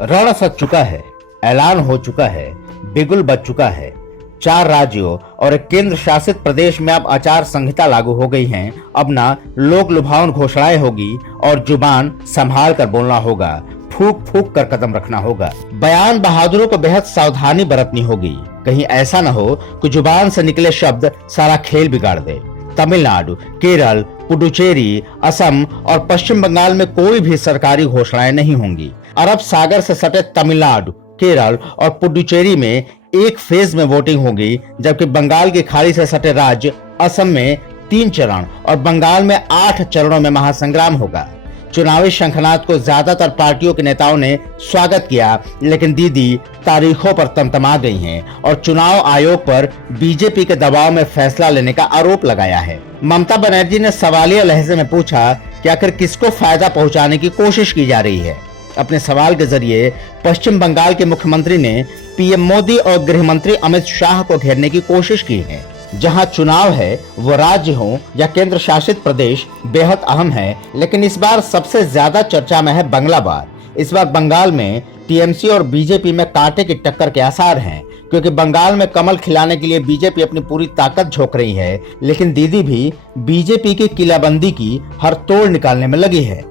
रण सज चुका है, ऐलान हो चुका है, बिगुल बज चुका है। 4 राज्यों और एक केंद्र शासित प्रदेश में अब आचार संहिता लागू हो गई है। अब ना लोक लुभावन घोषणाएं होगी और जुबान संभाल कर बोलना होगा, फूक फूक कर कदम रखना होगा। बयान बहादुरों को बेहद सावधानी बरतनी होगी, कहीं ऐसा न हो कि जुबान से निकले शब्द सारा खेल बिगाड़ दे। तमिलनाडु, केरल, पुडुचेरी, असम और पश्चिम बंगाल में कोई भी सरकारी घोषणाएं नहीं होंगी। अरब सागर से सटे तमिलनाडु, केरल और पुडुचेरी में एक फेज में वोटिंग होगी, जबकि बंगाल की खाड़ी से सटे राज्य असम में 3 चरण और बंगाल में 8 चरणों में महासंग्राम होगा। चुनावी शंखनाद को ज्यादातर पार्टियों के नेताओं ने स्वागत किया, लेकिन दीदी तारीखों पर तमतमा गई हैं और चुनाव आयोग पर बीजेपी के दबाव में फैसला लेने का आरोप लगाया है। ममता बनर्जी ने सवालिया लहजे में पूछा कि आखिर किसको फायदा पहुंचाने की कोशिश की जा रही है। अपने सवाल के जरिए पश्चिम बंगाल के मुख्यमंत्री ने पीएम मोदी और गृह मंत्री अमित शाह को घेरने की कोशिश की है। जहां चुनाव है वो राज्य हो या केंद्र शासित प्रदेश बेहद अहम है, लेकिन इस बार सबसे ज्यादा चर्चा में है बंगलाबार। इस बार बंगाल में टीएमसी और बीजेपी में कांटे की टक्कर के आसार हैं, क्योंकि बंगाल में कमल खिलाने के लिए बीजेपी अपनी पूरी ताकत झोंक रही है, लेकिन दीदी भी बीजेपी की किलाबंदी की हर तोड़ निकालने में लगी है।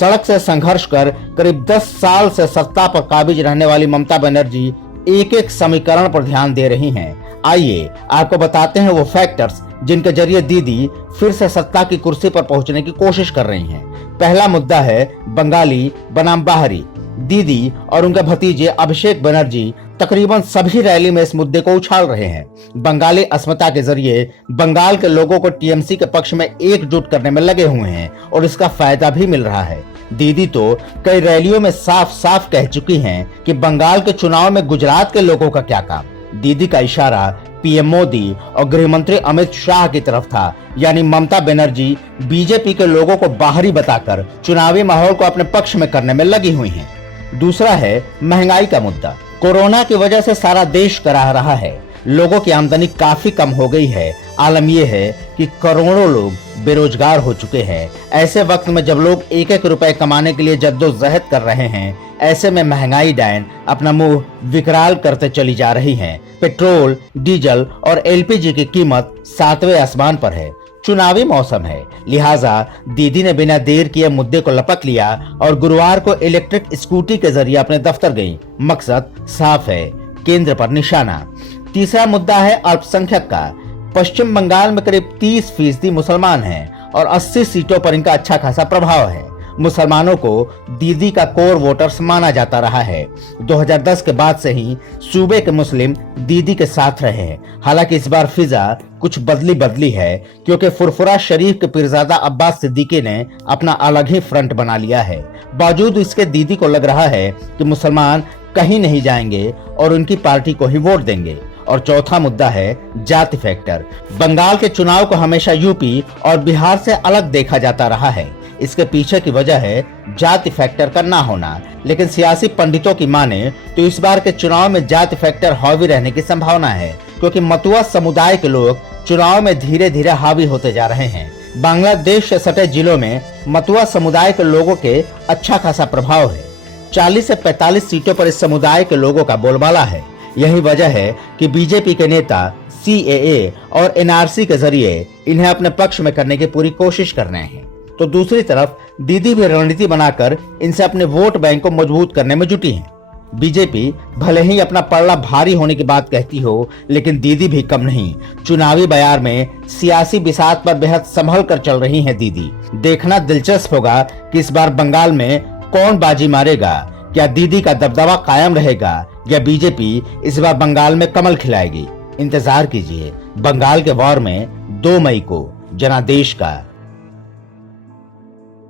सड़क से संघर्ष कर करीब 10 साल से सत्ता पर काबिज रहने वाली ममता बनर्जी एक एक समीकरण पर ध्यान दे रही हैं। आइए आपको बताते हैं वो फैक्टर्स जिनके जरिए दीदी फिर से सत्ता की कुर्सी पर पहुंचने की कोशिश कर रही हैं। पहला मुद्दा है बंगाली बनाम बाहरी। दीदी और उनके भतीजे अभिषेक बनर्जी तकरीबन सभी रैली में इस मुद्दे को उछाल रहे हैं। बंगाली अस्मिता के जरिए बंगाल के लोगों को टीएमसी के पक्ष में एकजुट करने में लगे हुए हैं और इसका फायदा भी मिल रहा है। दीदी तो कई रैलियों में साफ साफ कह चुकी हैं कि बंगाल के चुनाव में गुजरात के लोगों का क्या काम। दीदी का इशारा पीएम मोदी और गृह मंत्री अमित शाह की तरफ था, यानी ममता बनर्जी बीजेपी के लोगों को बाहरी बताकर चुनावी माहौल को अपने पक्ष में करने में लगी हुई हैं। दूसरा है महंगाई का मुद्दा। कोरोना की वजह से सारा देश कराह रहा है, लोगों की आमदनी काफी कम हो गई है। आलम यह है कि करोड़ों लोग बेरोजगार हो चुके हैं। ऐसे वक्त में जब लोग एक एक रुपए कमाने के लिए जद्दोजहद कर रहे हैं, ऐसे में महंगाई डायन अपना मुंह विकराल करते चली जा रही है। पेट्रोल, डीजल और एलपीजी की कीमत 7वें आसमान पर है। चुनावी मौसम है, लिहाजा दीदी ने बिना देर किए मुद्दे को लपक लिया और गुरुवार को इलेक्ट्रिक स्कूटी के जरिए अपने दफ्तर गई। मकसद साफ है, केंद्र पर निशाना। तीसरा मुद्दा है अल्पसंख्यक का। पश्चिम बंगाल में करीब 30% मुसलमान हैं और 80 सीटों पर इनका अच्छा खासा प्रभाव है। मुसलमानों को दीदी का कोर वोटर्स माना जाता रहा है। 2010 के बाद से ही सूबे के मुस्लिम दीदी के साथ रहे हैं। हालांकि इस बार फिजा कुछ बदली है, क्योंकि फुरफुरा शरीफ के पीरजादा अब्बास सिद्दीकी ने अपना अलग ही फ्रंट बना लिया है। बावजूद इसके दीदी को लग रहा है कि मुसलमान कहीं नहीं जाएंगे और उनकी पार्टी को ही वोट देंगे। और चौथा मुद्दा है जाति फैक्टर। बंगाल के चुनाव को हमेशा यूपी और बिहार से अलग देखा जाता रहा है। इसके पीछे की वजह है जाति फैक्टर का ना होना, लेकिन सियासी पंडितों की माने तो इस बार के चुनाव में जाति फैक्टर हावी रहने की संभावना है, क्योंकि मतुआ समुदाय के लोग चुनाव में धीरे धीरे हावी होते जा रहे हैं। बांग्लादेश से सटे जिलों में मतुआ समुदाय के लोगों के अच्छा खासा प्रभाव है। 40 से 45 सीटों पर इस समुदाय के लोगों का बोलबाला है। यही वजह है कि बीजेपी के नेता सीएए और एनआरसी के जरिए इन्हें अपने पक्ष में करने की पूरी कोशिश कर रहे हैं। तो दूसरी तरफ दीदी भी रणनीति बनाकर इनसे अपने वोट बैंक को मजबूत करने में जुटी हैं। बीजेपी भले ही अपना पलड़ा भारी होने की बात कहती हो, लेकिन दीदी भी कम नहीं। चुनावी बयार में सियासी बिसात पर बेहद संभल कर चल रही हैं दीदी। देखना दिलचस्प होगा कि इस बार बंगाल में कौन बाजी मारेगा। क्या दीदी का दबदबा कायम रहेगा या बीजेपी इस बार बंगाल में कमल खिलाएगी? इंतजार कीजिए। बंगाल के वॉर में 2 मई को जनादेश का